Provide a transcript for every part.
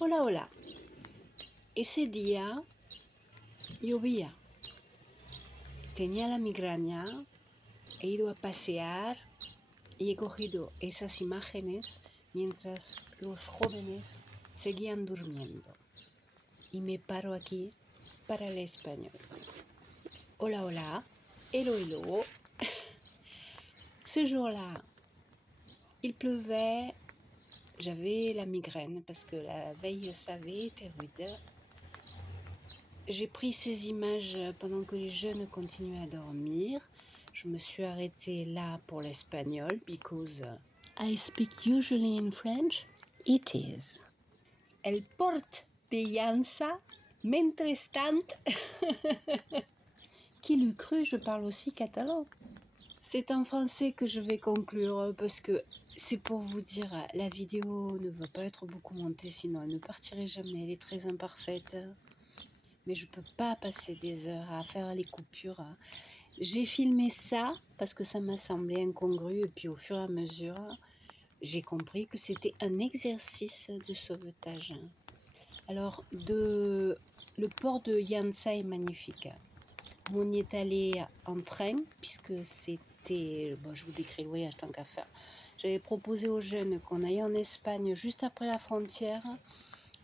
Hola, hola. Ese día llovía. Tenía la migraña, he ido a pasear y he cogido esas imágenes mientras los jóvenes seguían durmiendo. Y me paro aquí para el español. Hola, hola. Hello, hello. Ce jour-là, il pleuvait. J'avais la migraine parce que la veille, ça avait été rude. J'ai pris ces images pendant que les jeunes continuaient à dormir. Je me suis arrêtée là pour l'espagnol because I speak usually in French. It is. El port de llança, mentrestant. Qui l'eût cru, je parle aussi catalan. C'est en français que je vais conclure parce que c'est pour vous dire, la vidéo ne va pas être beaucoup montée, sinon elle ne partirait jamais, elle est très imparfaite. Mais je peux pas passer des heures à faire les coupures. J'ai filmé ça parce que ça m'a semblé incongru et puis au fur et à mesure, j'ai compris que c'était un exercice de sauvetage. Alors, le port de Llança est magnifique. On y est allé en train puisque c'était... Bon, je vous décris le voyage tant qu'à faire. J'avais proposé aux jeunes qu'on aille en Espagne juste après la frontière,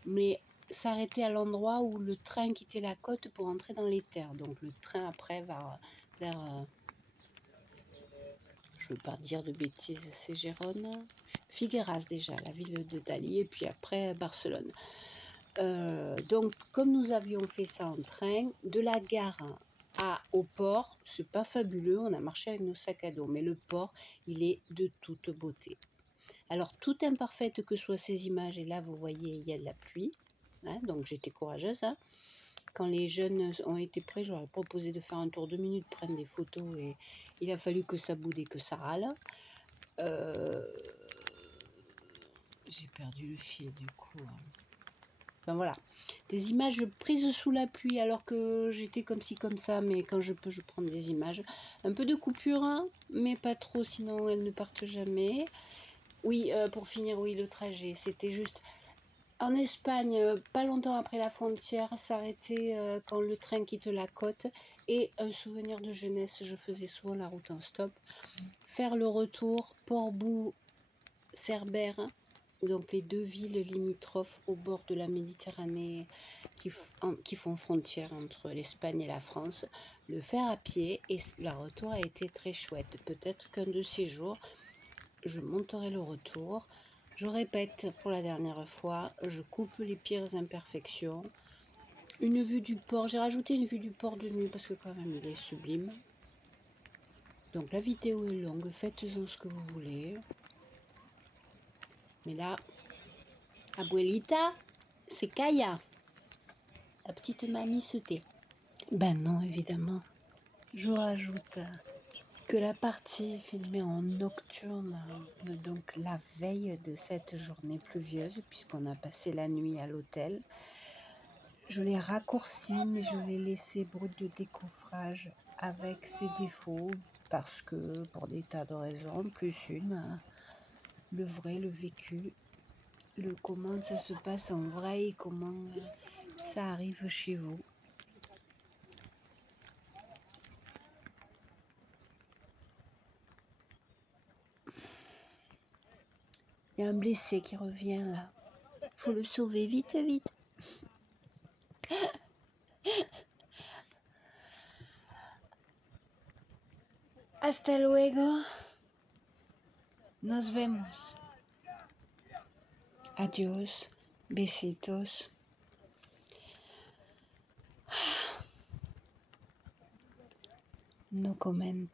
mais s'arrêter à l'endroit où le train quittait la côte pour entrer dans les terres. Donc le train après va vers je ne veux pas dire de bêtises, c'est Gérone, Figueras déjà, la ville de Dali, et puis après Barcelone. Donc comme nous avions fait ça en train, de la gare au port, c'est pas fabuleux, on a marché avec nos sacs à dos, mais le port, il est de toute beauté. Alors, toute imparfaite que soient ces images, et là vous voyez, il y a de la pluie, hein, donc j'étais courageuse. Hein. Quand les jeunes ont été prêts, j'aurais proposé de faire un tour 2 minutes, prendre des photos, et il a fallu que ça boude et que ça râle. J'ai perdu le fil du coup. Enfin voilà, des images prises sous la pluie alors que j'étais comme ci comme ça, mais quand je peux je prends des images. Un peu de coupure, hein, mais pas trop, sinon elles ne partent jamais. Oui, pour finir, oui, le trajet, c'était juste... En Espagne, pas longtemps après la frontière, s'arrêter quand le train quitte la côte, et un souvenir de jeunesse, je faisais souvent la route en stop. Faire le retour, Portbou, Cerbère, donc les deux villes limitrophes au bord de la Méditerranée qui font frontière entre l'Espagne et la France, le faire à pied, et le retour a été très chouette. Peut-être qu'un de ces jours, je monterai le retour. Je répète pour la dernière fois, je coupe les pires imperfections. Une vue du port, j'ai rajouté une vue du port de nuit parce que quand même il est sublime. Donc la vidéo est longue, faites-en ce que vous voulez. Mais là, abuelita, c'est Kaya. La petite mamie se tait. Ben non, évidemment. Je rajoute que la partie filmée en nocturne, donc la veille de cette journée pluvieuse, puisqu'on a passé la nuit à l'hôtel, je l'ai raccourci, mais je l'ai laissé brut de décoffrage avec ses défauts, parce que pour des tas de raisons, plus une, le vrai, le vécu, le comment ça se passe en vrai et comment ça arrive chez vous. Il y a un blessé qui revient là. Faut le sauver vite, vite. Hasta luego. Nos vemos. Adiós. Besitos. No comment.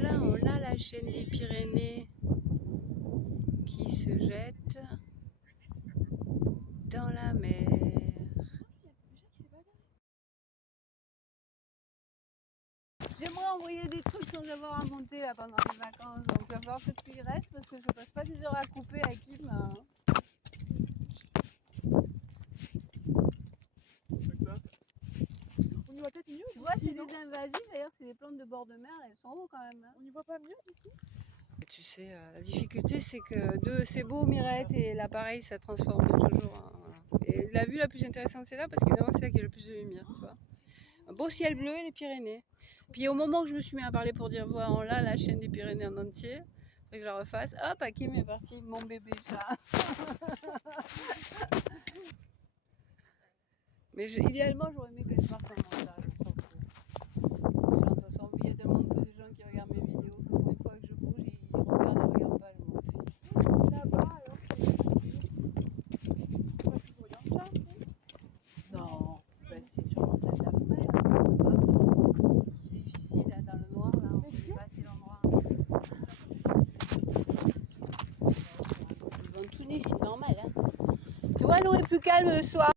voilà, on a la chaîne des Pyrénées qui se jette dans la mer. J'aimerais envoyer des trucs sans avoir à monter là pendant les vacances, donc il va falloir que tu y restes parce que je passe pas des heures à couper à Kim. On y voit peut-être mieux. Tu vois, c'est des invasives, d'ailleurs, c'est des plantes de bord de mer, elles sont hauts quand même. On y voit pas mieux d'ici. Tu sais, la difficulté c'est que c'est beau Mirette et l'appareil ça transforme toujours. Voilà. Et la vue la plus intéressante c'est là parce qu'évidemment c'est là qu'il y a le plus de lumière. Tu vois. Un beau ciel bleu et les Pyrénées. Puis au moment où je me suis mis à parler pour dire voilà, on a la chaîne des Pyrénées en entier, faut que je la refasse. Hop, Hakim est parti, mon bébé chat. Mais idéalement j'aurais aimé qu'elle parte en montage, on s'en fout. De toute façon, il y a tellement peu de gens qui regardent mes vidéos que pour une fois que je bouge, ils regardent pas, je m'en fiche. Là-bas, alors, on va toujours y en ça, Non, ben, c'est sûrement celle d'après. Hein. C'est difficile hein, dans le noir là, on ne connaît pas assez l'endroit. Ils vont tourner, c'est normal. Hein. Tu vois, l'eau est plus calme le soir.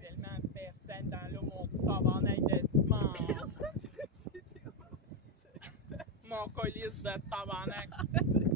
tellement personne dans l'eau, mon tabarnak de mort. Mon colis de tabarnak.